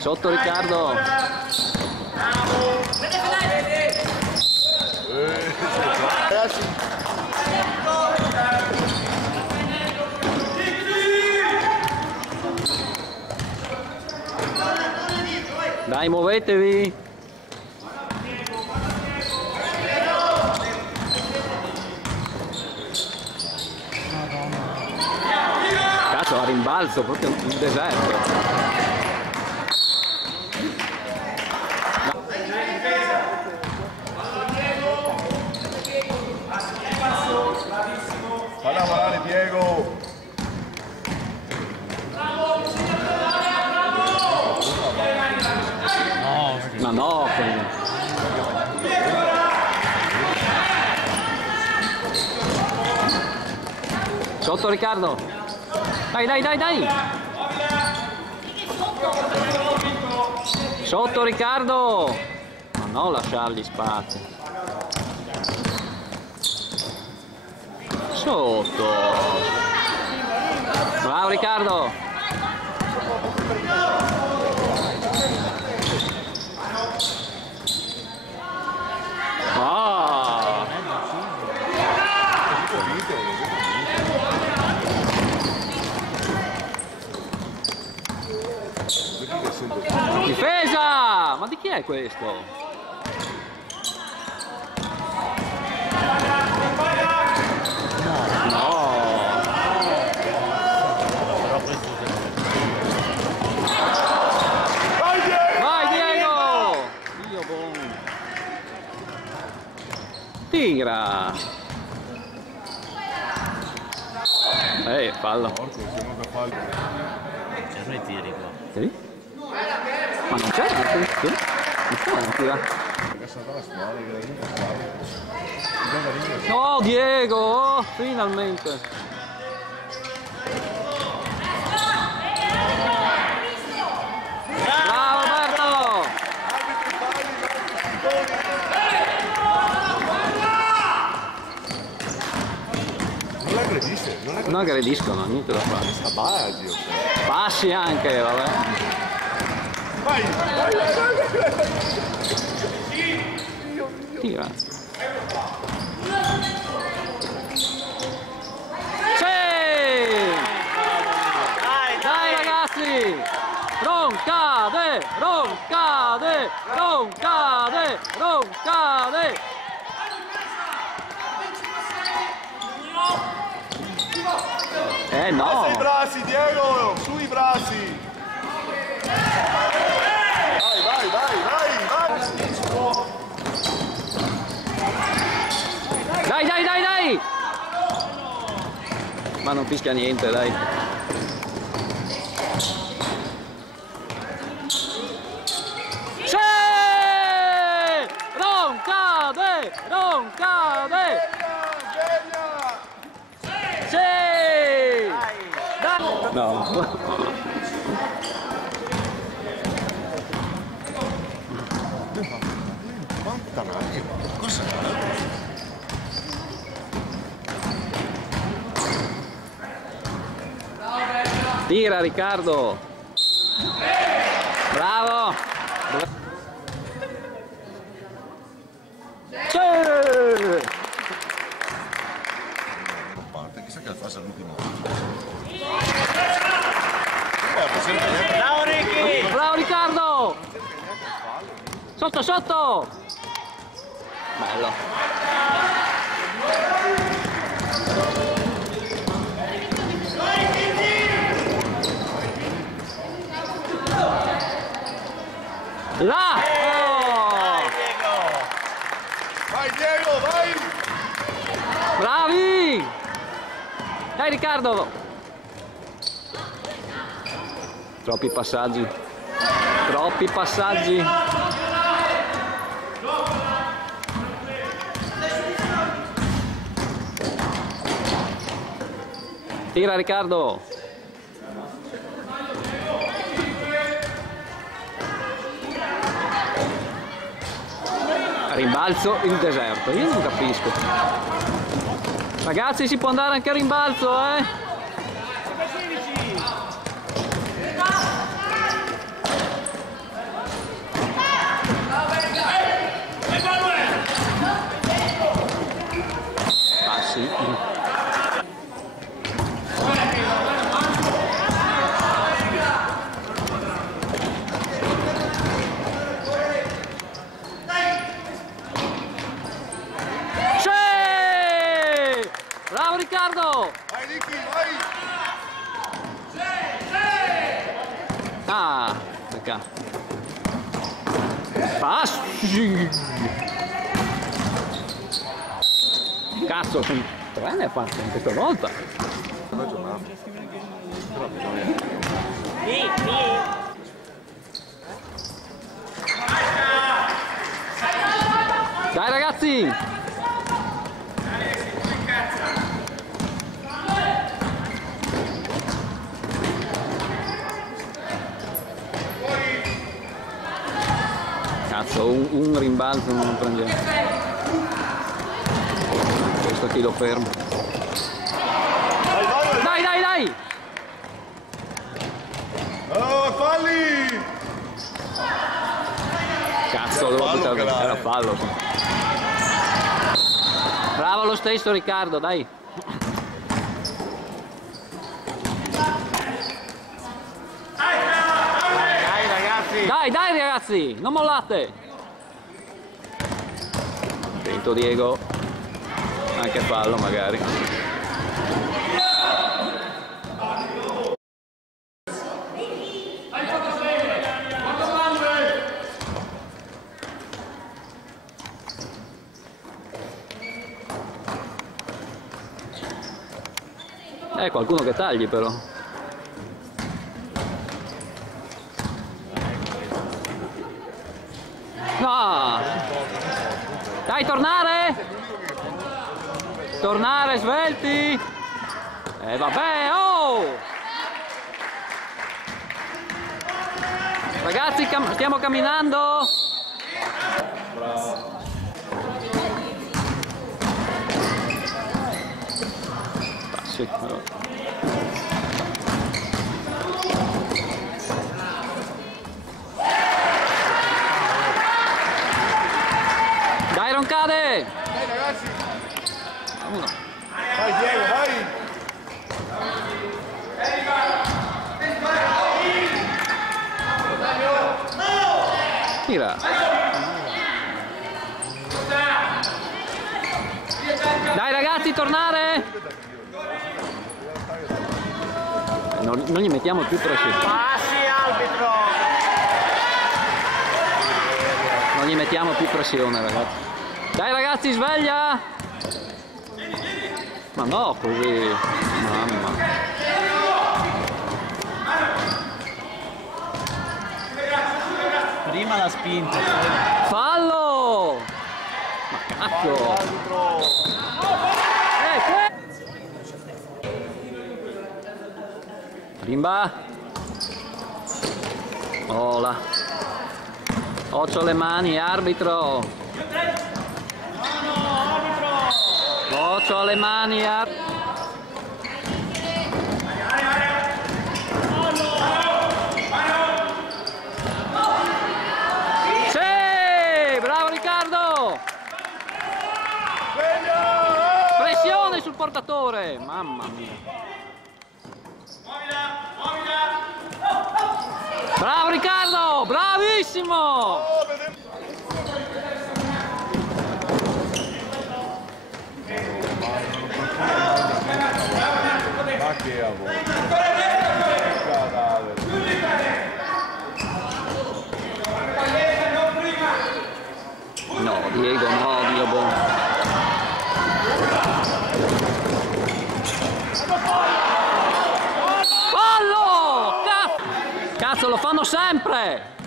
Sotto Riccardo. Dai, muovetevi. Cazzo, a rimbalzo, proprio un deserto. Falla lavorare Diego! Ma no, sotto Riccardo. Dai, dai, dai, dai. Sotto Riccardo. Ma non lasciargli spazio. Sotto. Bravo Riccardo. Ah. Difesa! Ma di chi è questo? Tira! Fallo. C'erano i tiri qua. Sì? Ma non c'è? Non tira. No, Diego! Finalmente! Bravo Alberto! Non aggrediscono, niente da fare. Passi anche, vabbè. Vai, vai, vai. Tira. Dai ragazzi! Roncade! Roncade! Roncade! Roncade! No! Alza i bracci, Diego! Su i bracci! Vai, vai, vai, vai! Dai, dai, dai, dai! Ma non fischia niente, dai! Sì! Roncade! Roncade! Sì! No. Tira Riccardo. Bravo. Sì! Chissà che la fa all'ultimo. Bravo Ricky! Bravo Riccardo! Sotto, sotto! Bello! Là! Oh! Vai Diego, vai! Bravi! Dai Riccardo! Troppi passaggi. Troppi passaggi. Tira Riccardo. Rimbalzo in deserto. Io non capisco. Ragazzi, si può andare anche a rimbalzo, Passi! Cazzo, 3 ne ha fatto in questa volta. Dai ragazzi! Cazzo, un rimbalzo non lo prendiamo. Questo chi lo fermo. Dai, dai, dai! Oh, falli! Cazzo, devo buttare. Era fallo. Bravo lo stesso Riccardo, dai. Dai ragazzi! Dai, dai ragazzi, non mollate. Attento Diego. Anche fallo magari. Qualcuno che tagli però. No! Dai, tornare! Tornare, svelti! Vabbè, oh! Ragazzi, stiamo camminando! Passi, allora. Dai, non cade! Dai ragazzi! Uno. Vai Diego, vai! Tira! Dai ragazzi, tornare! Non gli mettiamo più pressione. Passi arbitro! Non gli mettiamo più pressione, ragazzi. Dai ragazzi, sveglia! Ma no, così. Mamma. Prima la spinta. Fallo! Ma cazzo! Arbitro! Rimba! Ola! Occhio alle mani, arbitro! Occhio alle mani, arbitro! Sì! Bravo Riccardo! Pressione sul portatore! Mamma mia! Bravo Riccardo! Bravissimo! Ma che lavoro! No, Diego, no, Dio buono. Fallo! Cazzo, lo fanno sempre!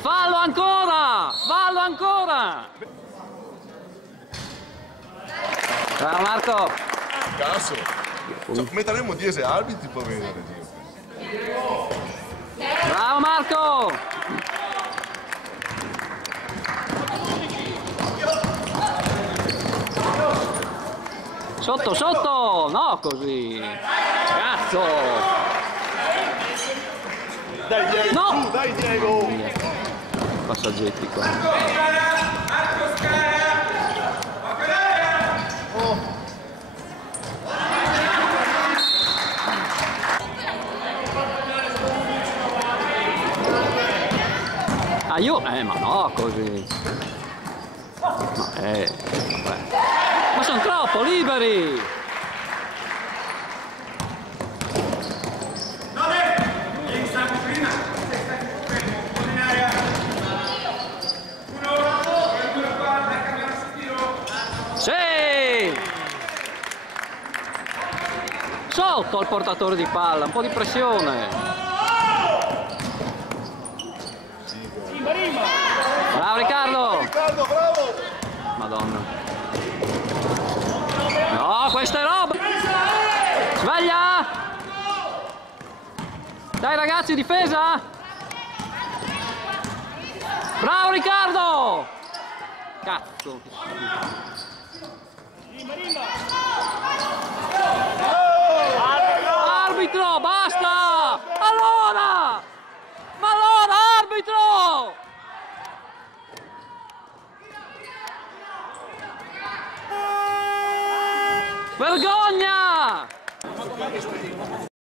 Fallo ancora! Fallo ancora! Bravo Marco! Cazzo! Metteremo 10 arbitri per vedere, Dio. Bravo Marco! Sotto, sotto! No, così! Cazzo! Dai Diego! No! Su, dai Diego! Passaggetti qua. Ah, io? Ma no, così. Vabbè. Ma sono troppo liberi! sotto al portatore di palla, un po' di pressione. Bravo Riccardo! Riccardo, bravo! Madonna. No, questa è roba! Sveglia! Dai ragazzi, difesa! Bravo Riccardo! Cazzo! Arbitro, basta! Allora! Ma allora, arbitro! Vergogna!